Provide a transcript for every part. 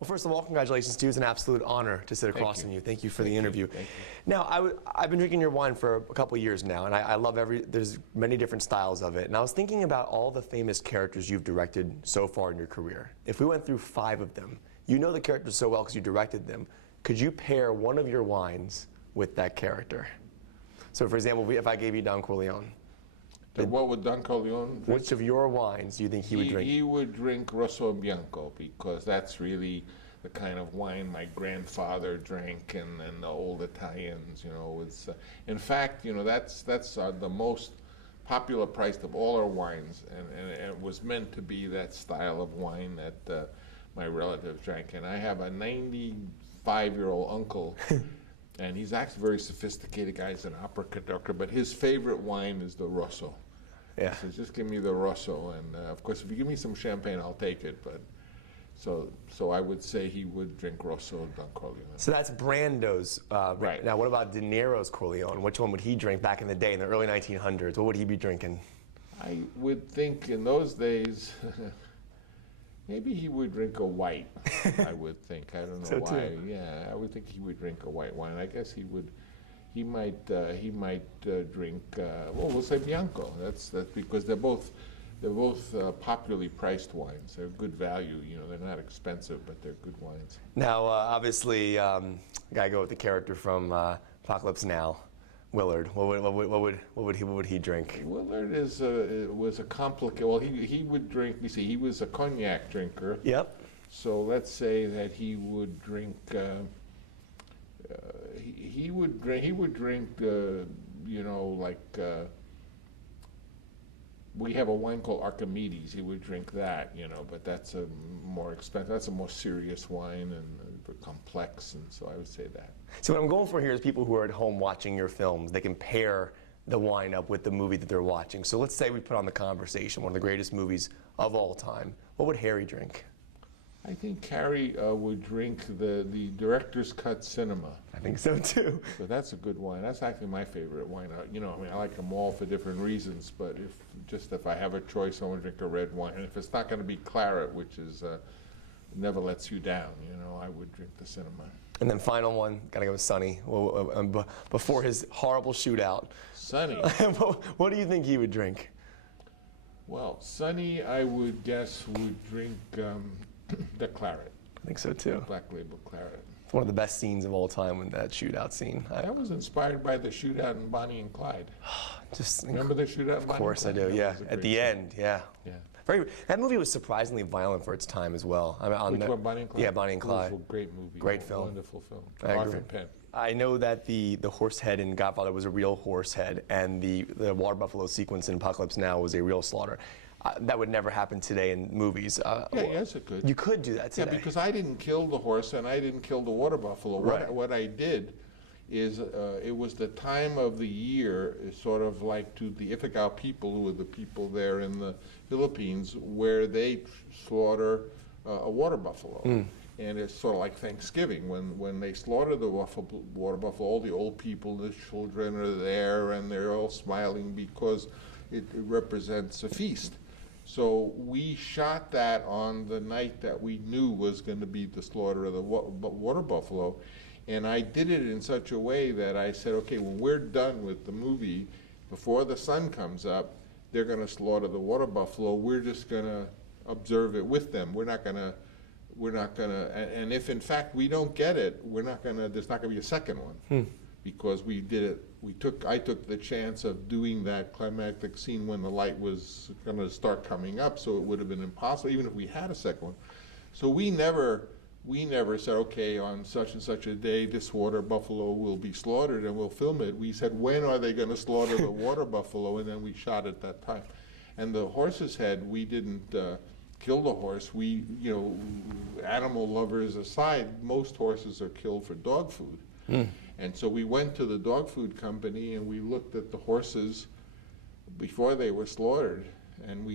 Well, first of all, congratulations to you. It's an absolute honor to sit across from you. Thank you for the interview. Thank you. Now, I've been drinking your wine for a couple of years now, and I love there's many different styles of it. And I was thinking about all the famous characters you've directed so far in your career. If we went through 5 of them, you know the characters so well because you directed them. Could you pair one of your wines with that character? So, for example, if I gave you Don Corleone. What would Don Corleone drink? Which of your wines do you think he would drink? He would drink Rosso Bianco because that's really the kind of wine my grandfather drank, and the old Italians, you know. In fact, you know, that's the most popular priced of all our wines, and it was meant to be that style of wine that my relatives drank. And I have a 95-year-old uncle, and he's actually a very sophisticated guy. He's an opera conductor, but his favorite wine is the Rosso. Yeah. So just give me the Rosso, and of course, if you give me some champagne, I'll take it. But so I would say he would drink Rosso Don Corleone. So that's Brando's. Right. Now, what about De Niro's Corleone? Which one would he drink back in the day, in the early 1900s? What would he be drinking? I would think in those days, maybe he would drink a white. I would think. I don't know So why. too. Yeah, I would think he would drink a white wine. I guess he would. He might drink. Well, we'll say Bianco. That's because they're both popularly priced wines. They're good value. You know, they're not expensive, but they're good wines. Now, obviously, gotta go with the character from Apocalypse Now, Willard. What would he drink? Willard was a complicated. Well, he would drink. You see, he was a cognac drinker. Yep. So let's say that he would drink. He would drink. You know, like. We have a wine called Archimedes. He would drink that, you know, but that's a more expensive. That's a more serious wine and complex, and so I would say that. So what I'm going for here is people who are at home watching your films. They can pair the wine up with the movie that they're watching. So let's say we put on The Conversation, one of the greatest movies of all time. What would Harry drink? I think Harry would drink the director's cut cinema. I think so too. So that's a good wine. That's actually my favorite wine. You know, I mean, I like them all for different reasons, but if I have a choice, I want to drink a red wine. And if it's not going to be claret, which is never lets you down, you know, I would drink the cinema. And then final one, gotta go with Sonny. Before his horrible shootout. Sonny. What do you think he would drink? Well, Sonny, I would guess, would drink the claret. I think so too. Black label claret. It's one of the best scenes of all time, when that shootout scene. That was inspired by the shootout in Bonnie and Clyde. Just remember the shootout in Bonnie and Clyde? Of course I do, yeah. At the end, yeah. Yeah. That movie was surprisingly violent for its time as well. I mean, Which one, Bonnie and Clyde? Yeah, Bonnie and Clyde. Beautiful, great movie. Great film. Wonderful film. I agree. Arthur Penn. I know that the horse head in Godfather was a real horse head, and the water buffalo sequence in Apocalypse Now was a real slaughter. That would never happen today in movies. Yes, it could. You could do that today. Yeah, because I didn't kill the horse and I didn't kill the water buffalo. Right. What I did is it was the time of the year, sort of like to the Ifugao people, who are the people there in the Philippines, where they slaughter a water buffalo. And it's sort of like Thanksgiving, when they slaughter the water buffalo, all the old people, the children are there, and they're all smiling because it represents a feast. So we shot that on the night that we knew was going to be the slaughter of the water buffalo. And I did it in such a way that I said, okay, when we're done with the movie, before the sun comes up, they're going to slaughter the water buffalo. We're just going to observe it with them. We're not going to, and if in fact we don't get it, there's not going to be a second one. Because we did it, I took the chance of doing that climactic scene when the light was going to start coming up, so it would have been impossible, even if we had a second one. So we never said, okay, on such and such a day, this water buffalo will be slaughtered and we'll film it. We said, when are they going to slaughter the water buffalo? And then we shot at that time. And the horse's head, we didn't kill the horse. We, you know, animal lovers aside, most horses are killed for dog food. And so we went to the dog food company and we looked at the horses before they were slaughtered, and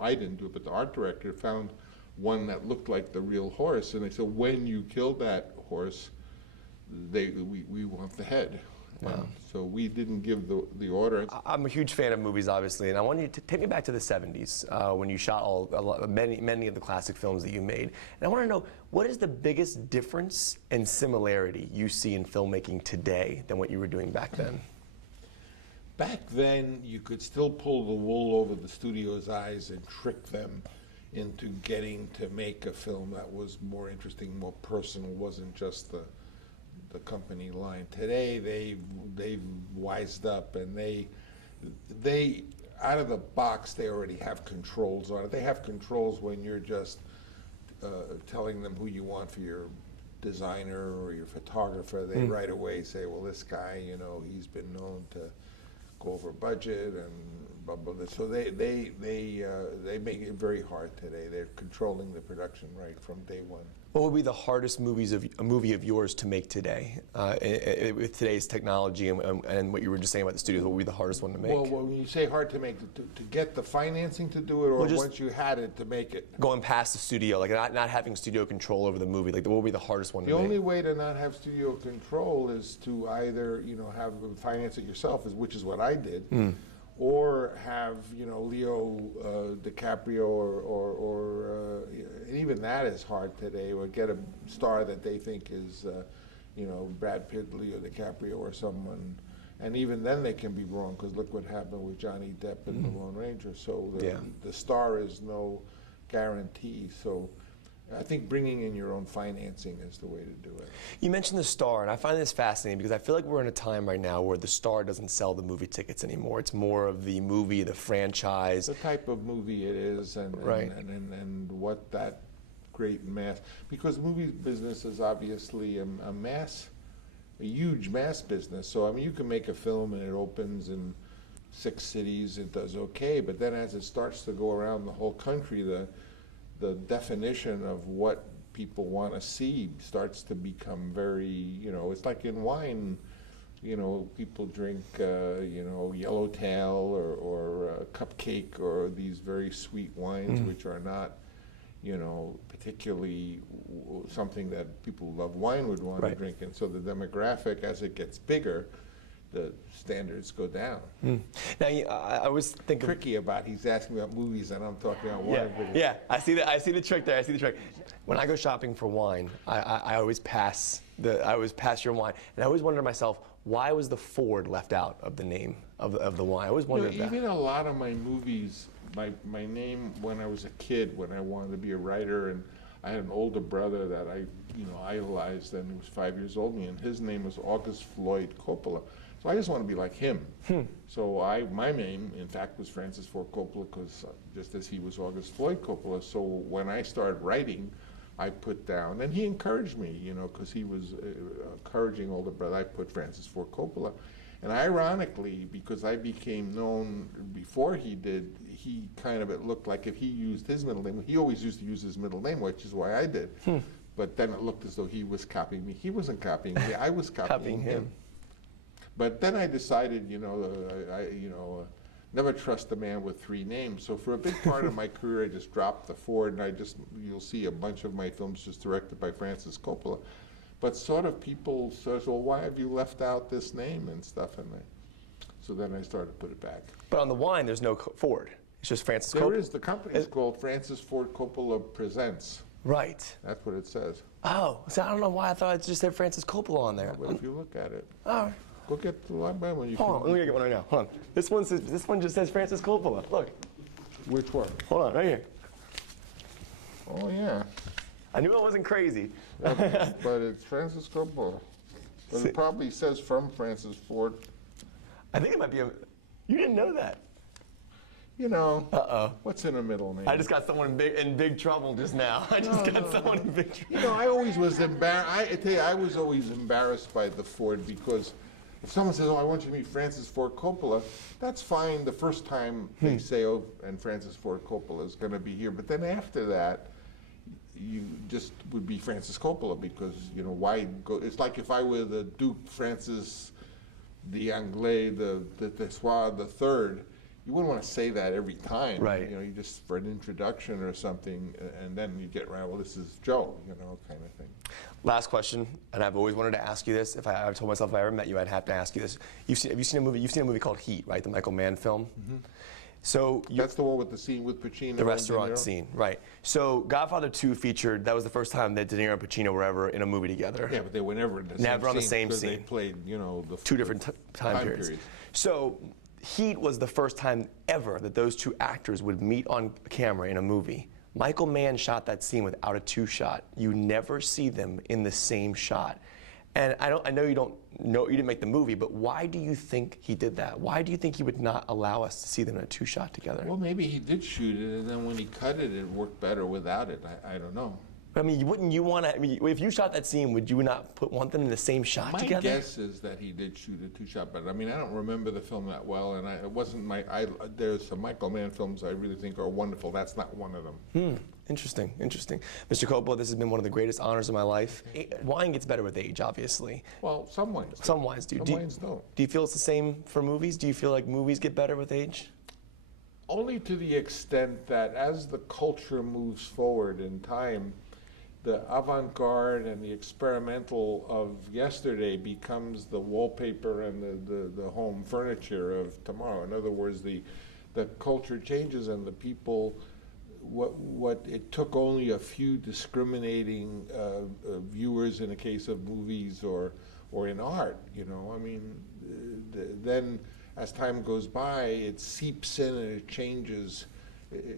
I didn't do it, but the art director found one that looked like the real horse, and they said, when you kill that horse, we want the head. Wow. So we didn't give the order. I'm a huge fan of movies, obviously, and I want you to take me back to the 70s when you shot many of the classic films that you made. And I want to know, what is the biggest difference and similarity you see in filmmaking today than what you were doing back then? Back then, you could still pull the wool over the studio's eyes and trick them into getting to make a film that was more interesting, more personal, wasn't just the company line. Today, they've wised up, and they out of the box, they already have controls on it. They have controls when you're just telling them who you want for your designer or your photographer. They right away say, well, this guy, you know, he's been known to go over budget and blah, blah, blah. So they make it very hard today. They're controlling the production right from day one. What would be the hardest movie of yours to make today with today's technology and what you were just saying about the studios? What would be the hardest one to make? Well, when you say hard to make, to get the financing to do it, or once you had it to make it? Going past the studio, like not having studio control over the movie. Like, what would be the hardest one to make? make? The only way to not have studio control is to either, you know, have finance it yourself, which is what I did, or have, you know, Leo DiCaprio or and even that is hard today, or get a star that they think is, you know, Brad Pitt, Leo DiCaprio, or someone. And even then they can be wrong, because look what happened with Johnny Depp in The Lone Ranger. So the star is no guarantee. So I think bringing in your own financing is the way to do it. You mentioned the star, and I find this fascinating because I feel like we're in a time right now where the star doesn't sell the movie tickets anymore. It's more of the movie, the franchise. The type of movie it is, and what that great mass, because the movie business is obviously a huge mass business. So I mean, you can make a film and it opens in 6 cities, it does okay, but then as it starts to go around the whole country, the definition of what people want to see starts to become very, you know, it's like in wine, you know, people drink, you know, Yellowtail or Cupcake or these very sweet wines, which are not, you know, particularly something that people who love wine would want to drink. And so the demographic, as it gets bigger, the standards go down. Now, I was thinking tricky about he's asking me about movies and I'm talking about wine. Yeah, I see the trick there. I see the trick. When I go shopping for wine, I always pass your wine, and I always wonder to myself, why was the Ford left out of the name of the wine? I always wondered that. Even a lot of my movies, my name when I was a kid, when I wanted to be a writer, and I had an older brother that I idolized, and he was 5 years older than me, and his name was August Floyd Coppola. So I just want to be like him. So my name, in fact, was Francis Ford Coppola, because just as he was August Floyd Coppola. So when I started writing, I put down, and he encouraged me, you know, because he was encouraging older brother, I put Francis Ford Coppola. And ironically, because I became known before he did, he kind of, it looked like if he used his middle name, he always used to use his middle name, which is why I did. But then it looked as though he was copying me. He wasn't copying me, I was copying him. But then I decided, never trust a man with 3 names. So for a big part of my career, I just dropped the Ford, and you'll see a bunch of my films just directed by Francis Coppola. But sort of people says, well, why have you left out this name and stuff? And so then I started to put it back. But on the wine, there's no Ford. It's just Francis Coppola. There is. The company is called Francis Ford Coppola Presents. Right. That's what it says. Oh, so I don't know why I thought it just said Francis Coppola on there. No, but if you look at it. Oh. Go get the library when you Hold on, let me get one right now. Hold on. This one just says Francis Coppola. Look. Which one? Hold on, right here. Oh, yeah. I knew I wasn't crazy. But it's Francis Coppola. But it probably says from Francis Ford. I think it might be you didn't know that. You know, what's in a middle name? I just got someone in big trouble just now. I just got someone in big trouble. You know, I always was embarrassed. I tell you, I was always embarrassed by the Ford, because if someone says, oh, I want you to meet Francis Ford Coppola, that's fine the first time they say, oh, and Francis Ford Coppola is going to be here. But then after that, you just would be Francis Coppola, because, you know, why go? It's like if I were the Duke Francis d'Anglais, the Soir the Third, you wouldn't want to say that every time. Right. You know, you just for an introduction or something, and then you get around, well, this is Joe, you know, kind of thing. Last question, and I've always wanted to ask you this. I've told myself if I ever met you, I'd have to ask you this. Have you seen a movie? You've seen a movie called Heat, right? The Michael Mann film. Mm-hmm. So That's the one with the scene with Pacino. the restaurant scene, right? So Godfather 2 featured. That was the first time that De Niro and Pacino were ever in a movie together. Yeah, but they were never in the Never on the same same because scene. They played, you know, the Two different time periods. So Heat was the first time ever that those two actors would meet on camera in a movie. Michael Mann shot that scene without a two-shot. You never see them in the same shot. And I know you didn't make the movie, but why do you think he did that? Why do you think he would not allow us to see them in a two-shot together? Well, maybe he did shoot it, and then when he cut it, it worked better without it. I don't know. I mean, wouldn't you want to? I mean, if you shot that scene, would you not want them in the same shot together? My guess is that he did shoot a two-shot, but I mean, I don't remember the film that well, and it wasn't my. There's some Michael Mann films I really think are wonderful. That's not one of them. Interesting, interesting. Mr. Coppola, this has been one of the greatest honors of my life. Wine gets better with age, obviously. Well, some wines. Some wines do. Some wines don't. Do you feel it's the same for movies? Do you feel like movies get better with age? Only to the extent that as the culture moves forward in time, the avant-garde and the experimental of yesterday becomes the wallpaper and the home furniture of tomorrow. In other words, the culture changes and the people, what it took only a few discriminating viewers in the case of movies or in art, you know, I mean, then as time goes by, it seeps in and it changes.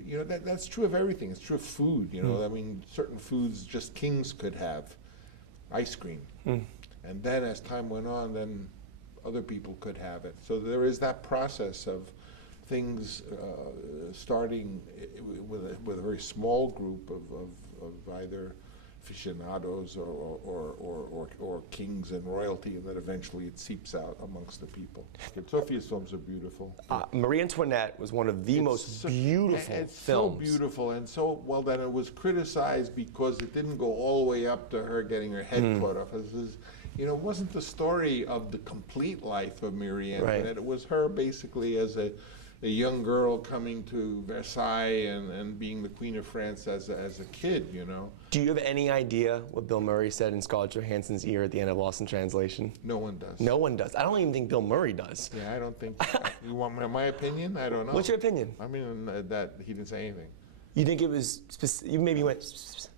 You know, that's true of everything. It's true of food, you know. I mean, certain foods just kings could have. Ice cream. And then as time went on, then other people could have it. So there is that process of things starting with a very small group of either aficionados or kings and royalty, and then eventually it seeps out amongst the people. Sofia's films are beautiful. Marie Antoinette was one of the most beautiful it's films. so beautiful and so well that it was criticized because it didn't go all the way up to her getting her head cut off. You know, it wasn't the story of the complete life of Marie Antoinette. Right. It was her basically as a young girl coming to Versailles and being the Queen of France as a kid, you know. Do you have any idea what Bill Murray said in Scarlett Johansson's ear at the end of Lost in Translation? No one does. No one does. I don't even think Bill Murray does. Yeah, I don't think. You want my opinion? I don't know. What's your opinion? I mean, that he didn't say anything. You think it was, you maybe went,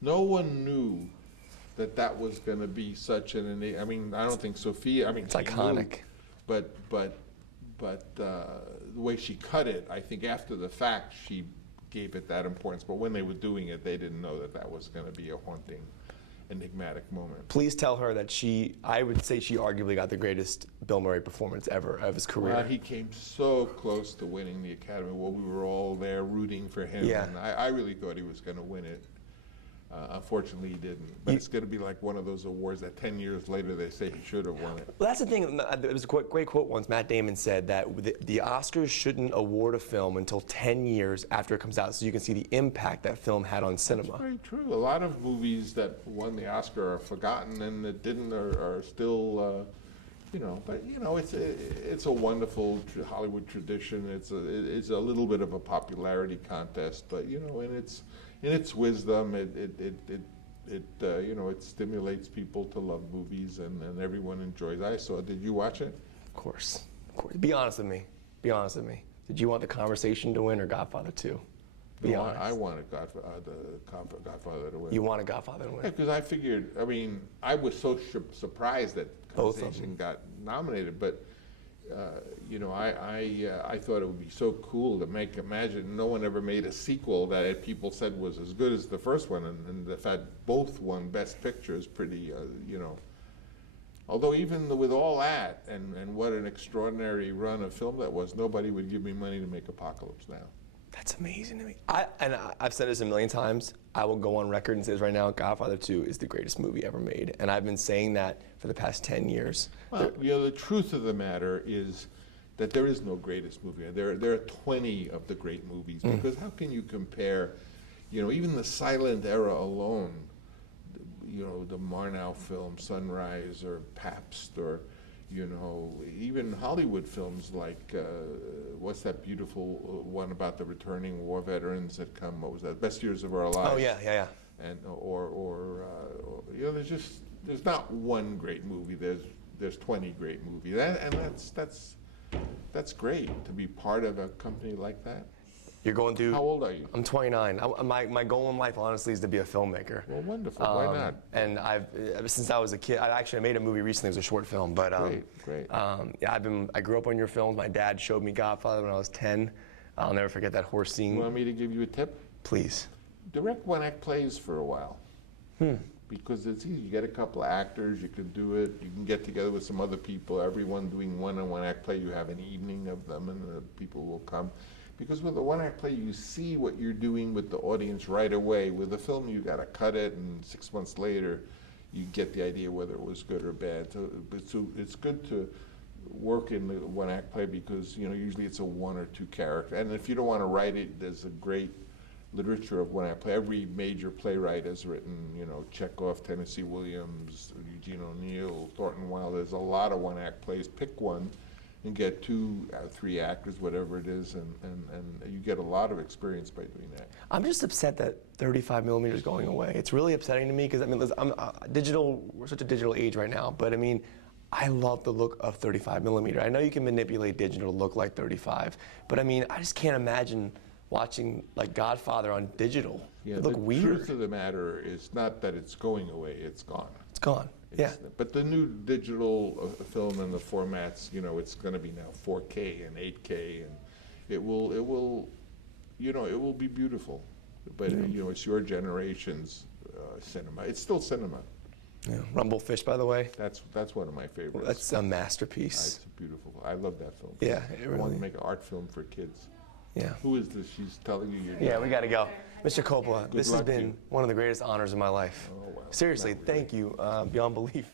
No one knew that was going to be such an. I mean, I don't think Sofia. I mean, it's iconic. Knew, but the way she cut it, I think after the fact she gave it that importance. But when they were doing it, they didn't know that was going to be a haunting, enigmatic moment. Please tell her that I would say she arguably got the greatest Bill Murray performance ever of his career. Well, he came so close to winning the Academy. Well, we were all there rooting for him. Yeah. And I really thought he was going to win it. Unfortunately, he didn't. But it's going to be like one of those awards that 10 years later they say he should have won it. Well, that's the thing. There was a great quote once. Matt Damon said that the Oscars shouldn't award a film until 10 years after it comes out, so you can see the impact that film had on cinema. That's very true. A lot of movies that won the Oscar are forgotten, and that didn't are still, you know. But you know, it's a wonderful Hollywood tradition. It's a little bit of a popularity contest, but you know, in its wisdom, you know, it stimulates people to love movies, and everyone enjoys. I saw it. Did you watch it? Of course. Be honest with me. Be honest with me. Did you want The Conversation to win or Godfather 2? Be honest. I wanted Godfather to win. You wanted Godfather to win? Yeah, because I figured. I mean, I was so surprised that Conversation got nominated, but. You know, I thought it would be so cool to imagine no one ever made a sequel that people said was as good as the first one, and the fact both won Best Picture is pretty, you know. Although even with all that, and what an extraordinary run of film that was, nobody would give me money to make Apocalypse Now. That's amazing to me. I've said this a million times. I will go on record and say this right now, Godfather 2 is the greatest movie ever made. And I've been saying that for the past 10 years. Well, you know, the truth of the matter is that there is no greatest movie. There are 20 of the great movies, because how can you compare, you know, even the silent era alone, you know, the Marnow film, Sunrise, or Pabst, or, You know, even Hollywood films like, what's that beautiful one about the returning war veterans that come, what was that, Best Years of Our Lives? Oh, yeah, yeah, yeah. And, you know, there's not one great movie, there's 20 great movies. And that's great to be part of a company like that. You're going through. How old are you? I'm 29. My goal in life, honestly, is to be a filmmaker. Well, wonderful. Why not? And ever since I was a kid, I made a movie recently. It was a short film, but Great. yeah, I grew up on your films. My dad showed me Godfather when I was 10. I'll never forget that horse scene. You want me to give you a tip? Please. Direct one-act plays for a while. Because it's easy. You get a couple of actors, you can do it. You can get together with some other people. Everyone doing one-act play. You have an evening of them, and the people will come. Because with a one-act play, you see what you're doing with the audience right away. With a film, you got to cut it, and 6 months later, you get the idea whether it was good or bad. So it's good to work in the one-act play because usually it's a one or two character. And if you don't want to write it, there's a great literature of one-act play. Every major playwright has written, Chekhov, Tennessee Williams, Eugene O'Neill, Thornton Wilder. There's a lot of one-act plays. Pick one and get 2 or 3 actors, whatever it is, and you get a lot of experience by doing that. I'm just upset that 35 millimeter is going away. It's really upsetting to me because we're such a digital age right now, but I love the look of 35 millimeter. I know you can manipulate digital to look like 35, but I just can't imagine watching like Godfather on digital. Yeah, it look weird. The truth of the matter is not that it's going away, it's gone. It's gone. Yeah. But the new digital film and the formats, it's going to be now 4K and 8K, and it will be beautiful. But it's your generation's cinema. It's still cinema. Yeah. Rumblefish, by the way. That's one of my favorites. Well, that's a masterpiece. It's beautiful. I love that film. Yeah, I want to make an art film for kids. Yeah. Who is this? She's telling you you're. Yeah, we got to go. Mr. Coppola, this has been you. one of the greatest honors of my life. Oh, wow. Seriously, thank you beyond belief.